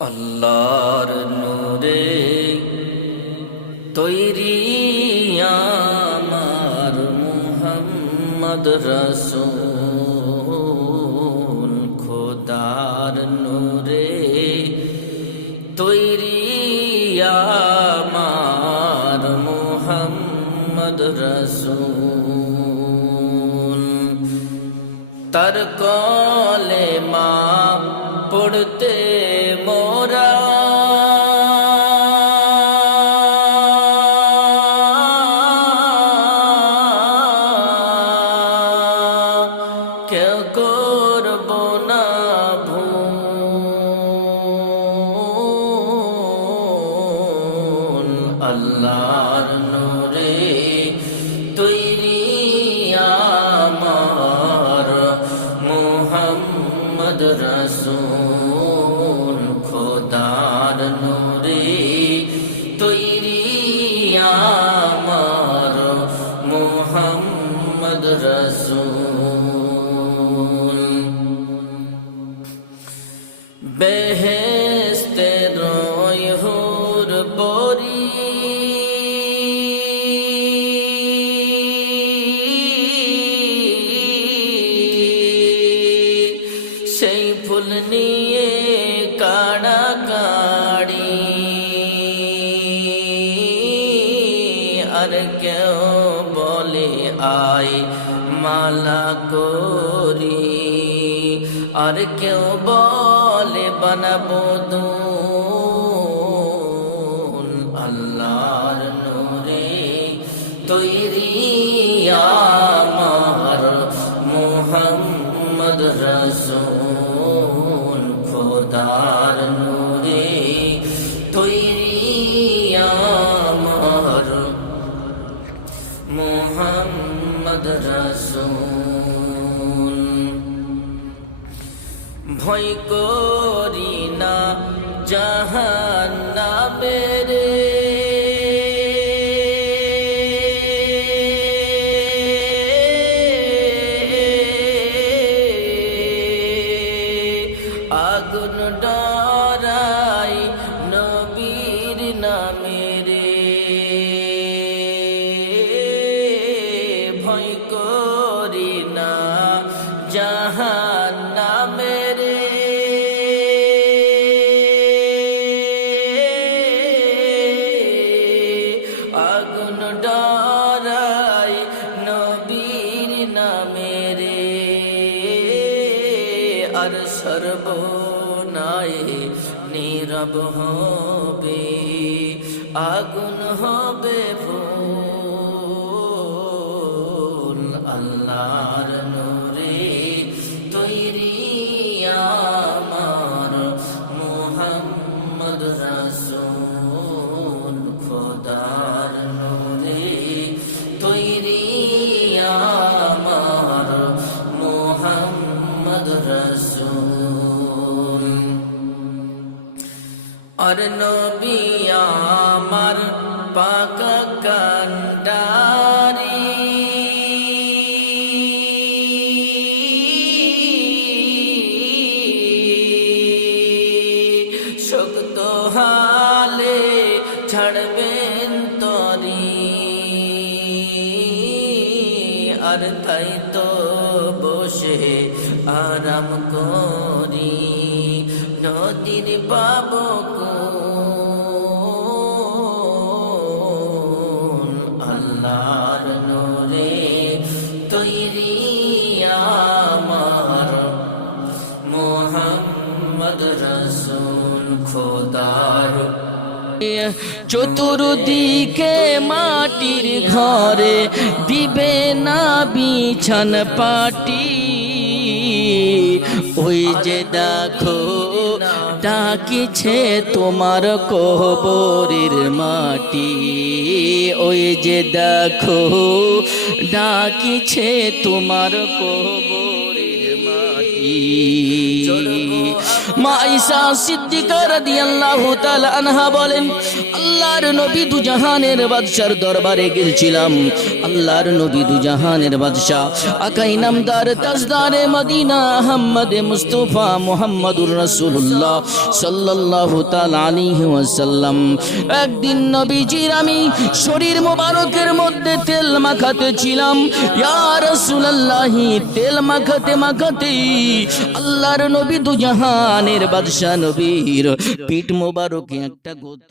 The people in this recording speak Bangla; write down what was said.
আল্লাহর নূরে তৈরি আমার মুহাম্মদ রাসূল, খোদার নূরে তৈরি আমার মুহাম্মদ রাসূল। তার কলেমা পড়তে মোরা কেউ করব না ভুল। আল্লাহর নূরে তৈরি আমার মুহাম্মদ রাসূল, খোদার নূরে তৈরি আমার মুহাম্মদ রাসূল। বেহেশতের হুর পরি সেই ফুল নিয়ে কাড়াকাড়ি, আর কেউ বলে আয় মালা করি, আর কেউ বলে বানাবো দুল। আল্লাহর নূরে তৈরি আমার মুহাম্মদ রাসূল, খোদার নূরে তৈরি আমার মুহাম্মদ রাসূল। ভয় করি না জাহান্নামের, আগুন ডরাই নবীর নামের। ভয় করি না জাহান্নামের, আগুন ডরাই নবীর নামের। আর সর্বনায় নীরব হবে, আগুন হবে ফুল। আল্লাহর নূরে তৈরি আমার মুহাম্মদ রাসূল, খোদার নূরে তৈরি আমার মুহাম্মদ রাসূল। আর নবী আমার পাক কান্ডারি, শক্ত হালে ছাড়বেন তরি, আর তাই তো বসে আরাম করি নদীর পাবো কোন। আল্লাহর নূরে তৈরি আমার মুহাম্মদ রাসূল, খোদার চতুর্দিকে মাটির ঘরে দিবে না বিছান পাটি। ওই যে দেখো ডাকিছে তোমার কবরের মাটি, ওই যে দেখো ডাকিছে তোমার কবরের মাটি। মা আয়েশা সিদ্দিকা রাদিয়াল্লাহু তাআলা আনহা বলেন, আল্লাহর নবী দু জাহানের বাদশার দরবারে গিয়েছিলাম। আল্লাহর নবী দু জাহানের বাদশা আকাই নামদার তাজদারে মদিনা আহমদে মুস্তাফা মুহাম্মদুর রাসূলুল্লাহ সাল্লাল্লাহু তাআলা আলাইহি ওয়াসাল্লাম, একদিন নবীজির আমি শরীর মোবারকের মধ্যে তেল মাখাতে ছিলাম। ইয়া রাসূলুল্লাহ, তেল মাখাতে মাখাতে আল্লাহর নবী দু জাহানের বাদশা নবীর পিঠ মোবারকে একটা গর্ত